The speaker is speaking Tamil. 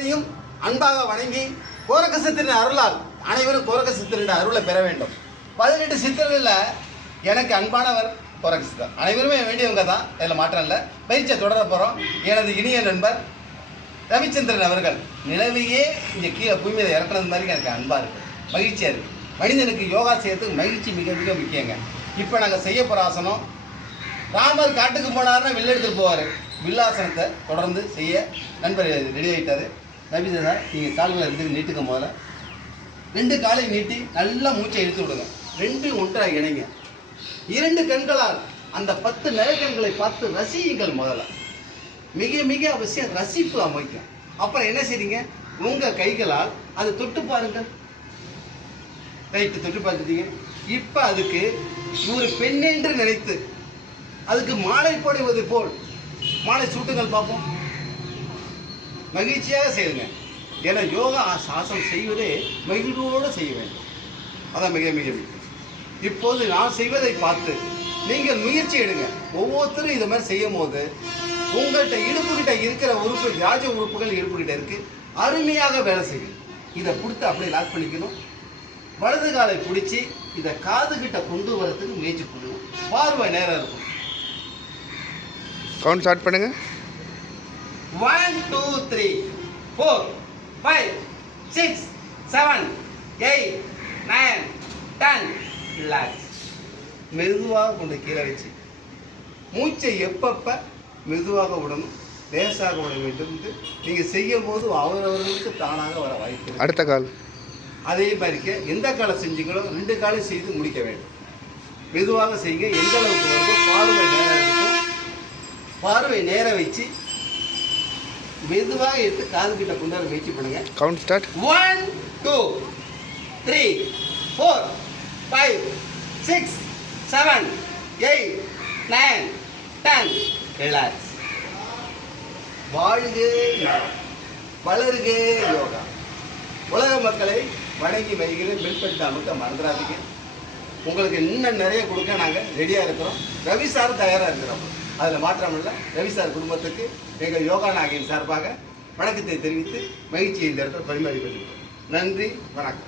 அனைவரையும் அன்பாக வணங்கி கோரக்க சித்திரின் அருளால் அனைவரும் கோரக்க சித்திரின் அருளை பெற வேண்டும். பதினெட்டு சித்திரில் எனக்கு அன்பானவர் கோரக்க சித்தர் அனைவருமே வேண்டியவங்க தான் இதில் மாற்றம் இல்லை. பயிற்சியை தொடர போகிறோம் எனது இனிய நண்பர் ரவிச்சந்திரன் அவர்கள் நிலவையே இங்கே கீழே பூமியில் இறக்குனது மாதிரி எனக்கு அன்பாக இருக்குது மகிழ்ச்சியாக இருக்குது மனிதனுக்கு யோகா செய்யறதுக்கு மகிழ்ச்சி மிக மிக முக்கியங்க. இப்போ நாங்கள் செய்ய போகிற ஆசனம் ராமர் காட்டுக்கு போனாருன்னா வில்லெடுத்துட்டு போவார். வில்லாசனத்தை தொடர்ந்து செய்ய நண்பர் ரெடி ஆகிட்டார் ரவிதா சார் நீங்கள் கால்களை ரெண்டு நீட்டுக்க முதல்ல ரெண்டு காலை நீட்டி நல்லா மூச்சை இழுத்து விடுங்க. ரெண்டு ஒன்றாக இணைங்க. இரண்டு கண்களால் அந்த பத்து நிலக்கண்களை பார்த்து ரசியுங்கள் முதல்ல. மிக மிக அவசியம் ரசிப்பு அமைக்கும். அப்புறம் என்ன செய்றீங்க? உங்கள் கைகளால் அதை தொட்டு பாருங்கள். ரைட்டு தொட்டு பார்த்துட்டீங்க. இப்போ அதுக்கு ஒரு பெண் என்று நினைத்து அதுக்கு மாலை போடுவது போல். மாலை சூட்டுங்கள் பார்ப்போம். மகிழ்ச்சியாக செய்யுங்க. ஏன்னா யோகா ஆசனம் செய்வதே மகிழ்வோடு செய்ய வேண்டும். அதான் மிக மிக முக்கியம். இப்போது நான் செய்வதை பார்த்து நீங்கள் முயற்சி எடுங்க. ஒவ்வொருத்தரும் இது மாதிரி செய்யும் போது உங்கள்கிட்ட இடுப்புக்கிட்ட இருக்கிற உறுப்பு வியாஜ உறுப்புகள் இடுப்புக்கிட்ட இருக்குது அருமையாக வேலை செய்யும். இதை கொடுத்து அப்படியே லாக் பண்ணிக்கணும். வலது காலை பிடிச்சி இதை காதுகிட்ட கொண்டு வரதுக்கு முயற்சி பண்ணுவோம். பார்வை நேரம் இருக்கும். கவுண்ட் ஸ்டார்ட் பண்ணுங்கள் one two three four five six seven eight nine ten relax மெதுவாக கொண்டு கீழே வச்சு. மூச்சை எப்பப்ப மெதுவாக விடணும் லேசாக விட வேண்டும் என்று நீங்கள் செய்யும் போது அவரவர்களுக்கு தானாக வர வாய்ப்பு. அடுத்த கால். அதே மாதிரிக்க எந்த காலை செஞ்சீங்களோ ரெண்டு காலை செய்து முடிக்க வேண்டும். மெதுவாக செய்யுங்க. எந்த அளவுக்கு வருதோ பார்வை நேரம் இருக்கும். பார்வை நேர வச்சு மெதுவாக எடுத்து காது கிட்ட கொண்டாட முயற்சி பண்ணுங்க. Count start one two three four five six seven eight nine ten relax வாழ்க. வளருக யோகா. உலக மக்களை வணங்கி வைக்கிறேன் பெல் பட்டன் அமுக்க மறந்துடாதீங்க. உங்களுக்கு இன்னும் நிறைய கொடுக்க நாங்கள் ரெடியாக இருக்கிறோம். ரவி சார் தயாராக இருக்கிறோம். அதில் மாற்றம் இல்லை ரவி சார் குடும்பத்துக்கு எங்கள் யோகா நாகியின் சார்பாக வணக்கத்தை தெரிவித்து மகிழ்ச்சியை இந்த இடத்துல பரிமாறிக்கொள்கிறோம் நன்றி வணக்கம்.